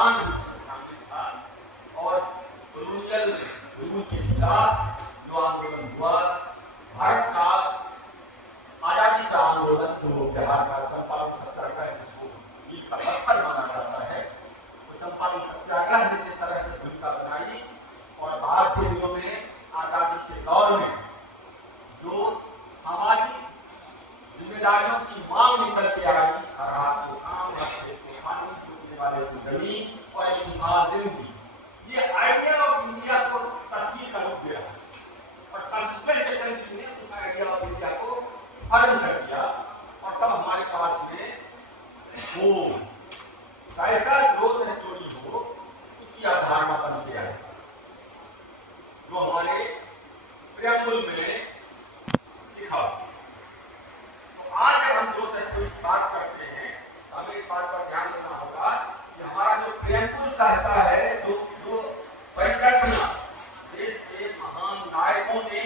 संविधान इसमें शामिल था और कॉलोनियल रूल के खिलाफ जो आंदोलन हुआ, भारत का आजादी का आंदोलन जो बिहार का चंपारण सत्याग्रह जिसको मील का पत्थर माना जाता है, वो चंपारण सत्याग्रह ने जिस तरह से भूमिका बनाई और भारतीय दिनों में आजादी के दौर में जो सामाजिक जिम्मेदारियों की मांग निकल के आई, हर हाथ को काम, हर को पानी, डूबने वाले को जमीन और एक खुशहाल जिंदगी, ये आइडिया ऑफ इंडिया को तस्वीर का रूप दिया और कॉन्स्टिट्यूशन असेंबली ने उस आइडिया ऑफ इंडिया को फर्म कर दिया और तब हमारे पास में वो कैसा ग्रोथ स्टोरी हो उसकी अवधारणा बन के आई, जो हमारे प्रियम्बल में लिखा। तो आज जब हम ग्रोथ स्टोरी की बात करते हैं हमें इस बात पर ध्यान देना होगा कि हमारा जो प्रियम्बल कहता है, जो परिकल्पना देश के महान नायकों ने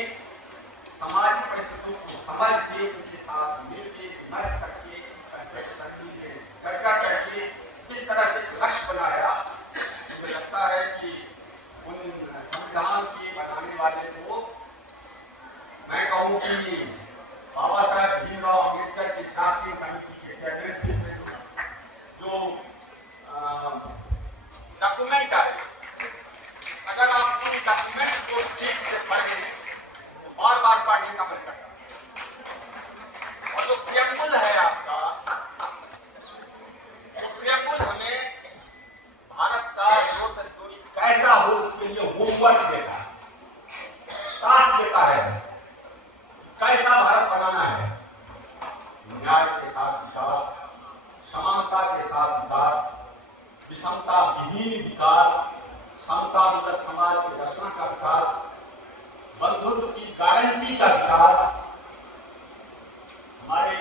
सामाजिक परिस्थितियों को समझ के उनके साथ मिलकर विमर्श करके चर्चा करके किस तरह से लक्ष्य बनाया, मुझे लगता है कि उन संविधान के बनाने वाले को मैं कहूँ कि बाबा साहब भीमराव अम्बेडकर की ड्राफ्टिंग कमेटी के चेयरमैनशिप में जो डॉक्यूमेंट आए, अगर आप उन डॉक्यूमेंट को ठीक से पढ़ें तो बार बार पढ़ने का मन करता है। और जो प्रियम्बल है आपका, वो प्रियम्बल हमें भारत का ग्रोथ स्टोरी कैसा हो इसके लिए होमवर्क देता है, टास्क देता है, कैसा भारत बनाना है, न्याय के साथ विकास, समानता के साथ विकास, विषमता विहीन विकास, समतामूलक समाज के दर्शन का विकास, बंधुत्व की गारंटी का विकास, हमारे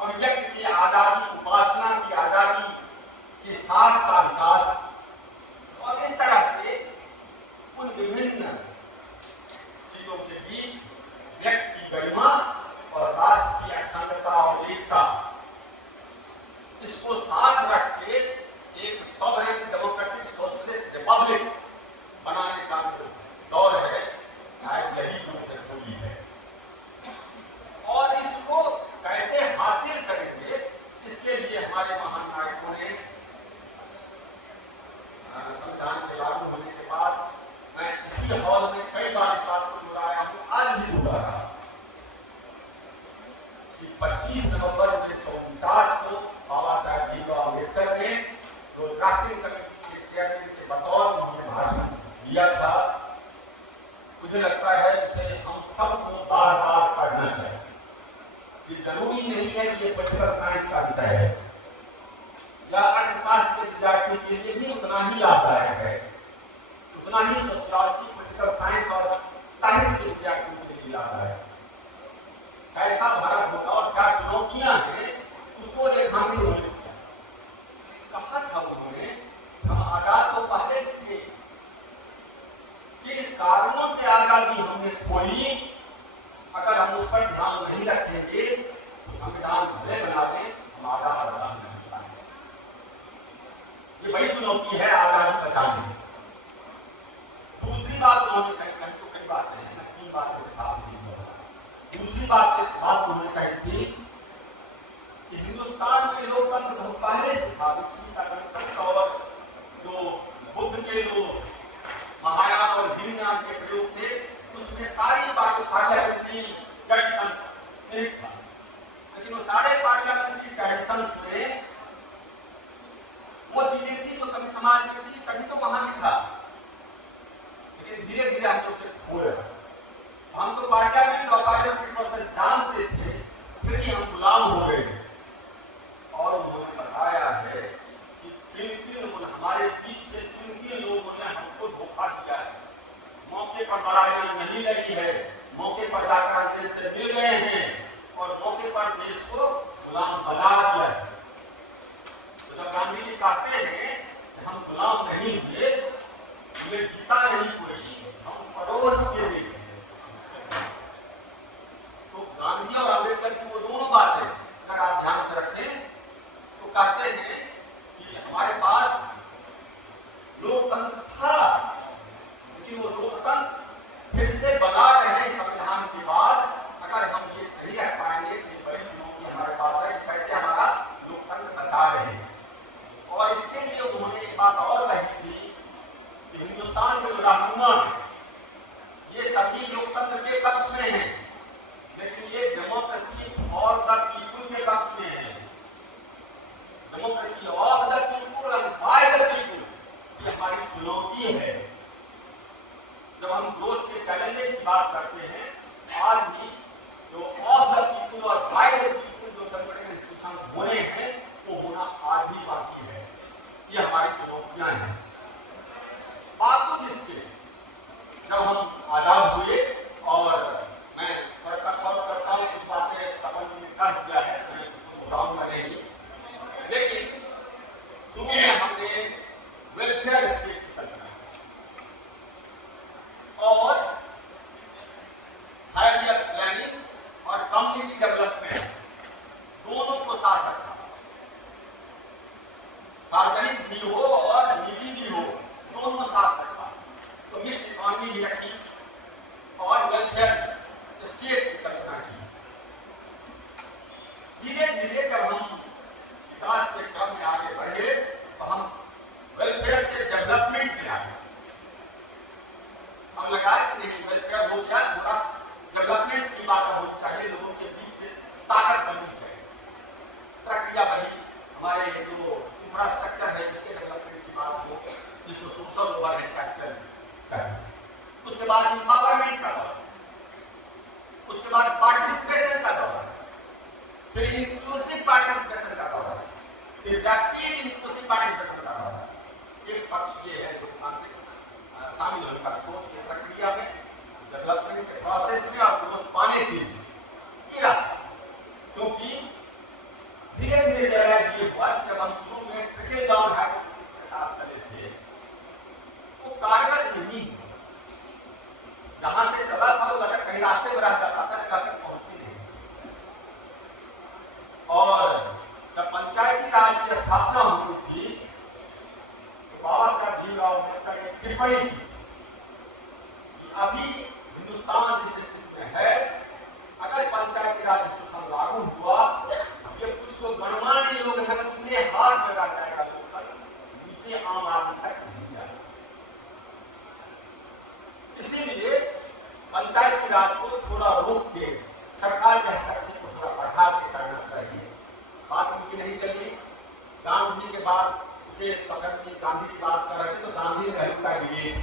अभिव्यक्ति की आजादी, उपासना की आजादी के साथ का विकास, और इस तरह से उन विभिन्न चीजों के बीच व्यक्ति की गरिमा और राष्ट्र की अखंडता और एकता, इसको साथ रख के एक सॉवरेन डेमोक्रेटिक सोशलिस्ट रिपब्लिक बनाने का दौर है, शायद यही ग्रोथ स्टोरी है। और इसको कैसे हासिल करेंगे, इसके लिए हमारे महान नायकों ने संविधान के लागू होने के बाद, मैं इसी हॉल में कई बार इस बात को दोहराया हूँ, आज भी दोहरा रहा कि 25 नवंबर 1949 को बाबा साहब भीमराव अम्बेडकर ने जो ड्राफ्टिंग कमेटी के चेयरमैन के बतौर उन्होंने भाषण दिया था, मुझे लगता है उसे हम सबको बार बार पढ़ना चाहिए। ये जरूरी नहीं है कि ये पॉलिटिकल साइंस का विषय है या अर्थशास्त्र के विद्यार्थी के लिए भी उतना ही लाभदायक है, उतना ही सोशियोलॉजी, पॉलिटिकल साइंस और साहित्य के विद्यार्थियों के लिए लाभदायक। कैसा भारत होगा और क्या चुनौतियां हैं उसको रेखांकित होने दिया। कहा था उन्होंने, हम आजाद तो पहले थे, किन कारणों से आजादी हमने खोई, अगर हम उस पर ध्यान नहीं रखेंगे तो संविधान भले बना दें, हम आजाद बना नहीं पाएंगे। ये बड़ी चुनौती है आजादी बचाने। दूसरी बात उन्होंने कही, तो कई बातें हैं, मैं 3 बातें से बात नहीं कर रहा। दूसरी बात उन्होंने कही थी कि हिंदुस्तान में लोकतंत्र बहुत पहले से था, विकसित का गणतंत्र, और जो बुद्ध के जो महायान और हीनयान के प्रयोग थे उसमें सारी पार्लियामेंट्री ट्रेडिशंस नहीं था, लेकिन वो सारे पार्लियामेंट्री ट्रेडिशंस में वो चीजें थी जो कभी समाज में थी, तभी तो वहां भी था, लेकिन धीरे धीरे हम लोग से खो रहे। हम तो पार्लियामेंट और पार्लियामेंट्री प्रोसेस जानते थे, फिर भी हम गुलाम हो गए। और उन्होंने बताया है कि किन हमारे बीच से किन लोगों ने हमको धोखा दिया है, मौके पर लड़ाइयां नहीं लगी है, मौके पर जाकर देश से मिल गए हैं और मौके पर देश को गुलाम बना दिया है। तो जब गांधी जी कहते हैं कि हम गुलाम नहीं हुए, हमें जीता नहीं कोई, हम पड़ोस के लिए, तो गांधी और अम्बेडकर की वो दोनों बातें अगर उपलब्धियां हैं। बावजूद इसके जब हम आजाद हुए, और मैं सॉल्व करता हूँ, कुछ बातें अपन ने कह दिया है, मैं उसको दोहराऊंगा नहीं, लेकिन शुरू में हमने वेलफेयर स्टेट की कल्पना और हाईएस्ट प्लानिंग और कम्युनिटी डेवलपमेंट दोनों को साथ रखा, सार्वजनिक भी हो और निजी भी हो, दोनों साथ रखा। तो मिक्स्ड इकोनॉमी भी रखी और वेलफेयर स्टेट की कल्पना की। धीरे धीरे जब हम विकास के क्रम में आगे बढ़े तो हम वेलफेयर से डेवलपमेंट में आ गए। हम लगा कि नहीं, वेलफेयर हो गया, थोड़ा डेवलपमेंट की बात होनी चाहिए, लोगों के बीच से ताकत बननी चाहिए, प्रक्रिया बढ़ी, हमारे जो इंफ्रास्ट्रक्चर है उसके डेवलपमेंट की बात हो, जिसको सोशल ओवरहेड कैपिटल कहें। उसके बाद एम्पावरमेंट का दौर, उसके बाद पार्टिसिपेशन का दौर, फिर इंक्लूसिव पार्टिसिपेशन का दौर, फिर एक्टिव इंक्लूसिव पार्टिसिपेशन का दौर। एक पक्ष ये है लोकतांत्रिक शामिल होने का, सोच की प्रक्रिया में, डेवलपमेंट के प्रोसेस में और ग्रोथ पाने के लिए ये रास्ता। क्योंकि धीरे धीरे ये हुआ कि जब हम शुरू में ट्रिकल डाउन हैबिट के साथ चले थे, वो कारगर नहीं हुआ। जहां से चला था वो लटक कहीं रास्ते में रह जाता था, जगह तक पहुंचती नहीं। और जब पंचायती राज की स्थापना हुई थी तो बाबा साहब भीमराव अम्बेडकर ने टिप्पणी की कि अभी हिंदुस्तान जिस स्थिति में है, अगर पंचायती राज सिस्टम लागू हुआ, ये कुछ लोग गणमान्य लोग हैं, उनके हाथ लगा जाएगा, नीचे आम आदमी तक नहीं जाएगा। इसीलिए पंचायती राज को थोड़ा रोक के सरकार के हस्तक्षेप को थोड़ा बढ़ा के करना चाहिए। बात उनकी नहीं चली। गांधी के बाद अगर गांधी की बात कर रहे थे तो गांधी नेहरू का विवेक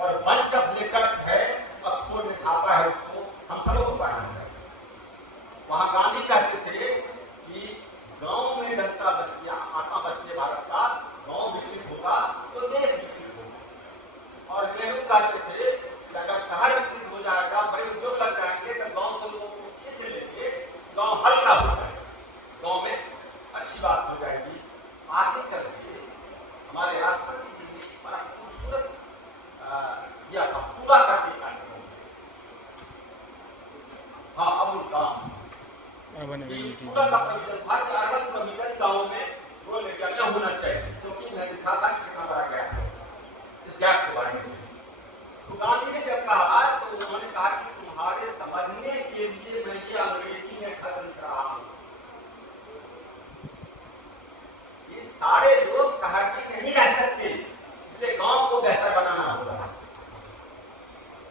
और बंच ऑफ लेटर्स है, ऑक्सफोर्ड में छापा है, उसको हम सबों को पढ़ना चाहिए। वहां गांधी कहते थे कि गांव में जनता बस्ती, आत्मा बस्ती भारत का, गांव विकसित होगा तो देश विकसित होगा। और नेहरू कहते थे कि अगर शहर विकसित हो जाएगा, बड़े उद्योग लग जाएंगे, तो गांव से लोगों को खींच लेंगे, गांव हल्का हो जाएगा, गांव में अच्छी बात हो जाएगी। आगे चल के हमारे राष्ट्रपति जी ने बड़ा खूबसूरत दिया था, पूरा करके कार्यक्रम। हाँ, अब काम पूरा का प्रोविजन था कि अर्बन प्रोविजन गाँव में रूरल एरिया में होना चाहिए, क्योंकि मैंने लिखा था कि कितना बड़ा गैप है, इस गैप के बारे में। तो गांधी ने जब कहा तो उन्होंने कहा कि तुम्हारे समझने के लिए मैं ये अंग्रेजी में खत लिख रहा हूं। ये सारे लोग शहर में नहीं रह सकते, इसलिए गांव को बेहतर बनाना होगा।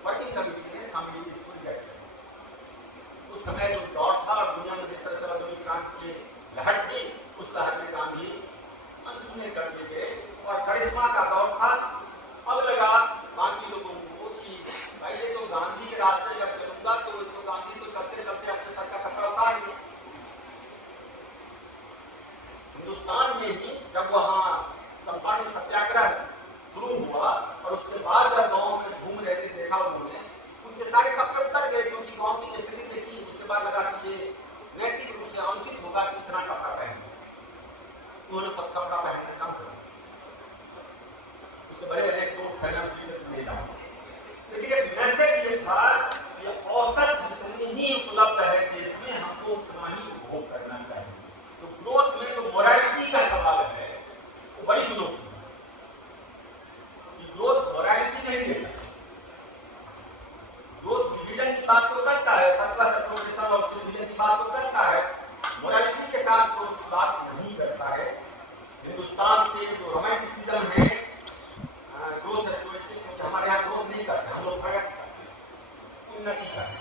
वर्किंग कमेटी ने शामिल स्कूल गए, उस समय जो दौर था और दुनिया में जिस तरह से औद्योगिक क्रांति की लहर थी, उस लहर में गांधी अनसुने कर दिए गए और करिश्मा का दौर था। अब लगा बाकी लोगों को कि भाई ये तो गांधी के रास्ते जब चलूंगा तो गांधी तो चलते चलते अपने सर का कपड़ा उतार लिया। हिंदुस्तान में ही जब वहाँ चंपारण सत्याग्रह शुरू हुआ और उसके बाद जब गाँव में घूम रहे थे, देखा उन्होंने, उनके सारे कपड़े उतर गए, क्योंकि गाँव की स्थिति देखी। उसके बाद लगा कि ये नैतिक रूप से अनुचित होगा कि इतना कपड़ा पहने, उन्होंने कपड़ा पहनना कम कर। उसके बड़े एनेक्डोट्स हैं, ले जाओ, लेकिन एक मैसेज ये था कि औसत जितनी ही उपलब्ध है देश में, हमको उतना ही उपभोग करना चाहिए। तो ग्रोथ में जो मोरालिटी का सवाल है वो बड़ी चुनौती है। ग्रोथ मोरालिटी नहीं देता, ग्रोथ विजन की बात तो करता है, सर्प्लस एक्सप्लोटेशन और उसके विजन की बात तो करता है, मोरालिटी के साथ ग्रोथ की बात नहीं करता है। हिंदुस्तान के जो रोमांटिसिज्म है, ग्रोथ स्टोरी, हमारे यहाँ ग्रोथ नहीं करते, हम लोग प्रगति करते, उन्नति करते।